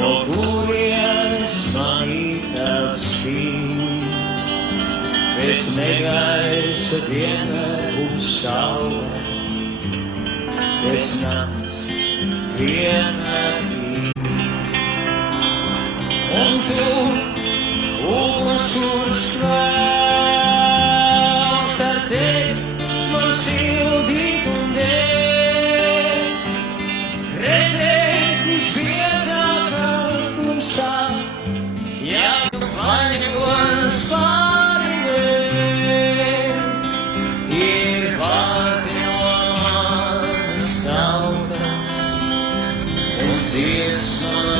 no kurienes man īkāds sīns, pēc negaisa diena būs saule, pēc nakts viena rīts. Un tu, uguns, kurš vēls ar tevi, man sildīt un dēļ, redzēt visbiezākā tumsā, ja vainagos pāri vēl, ir vārdi no manas tautas un dziesma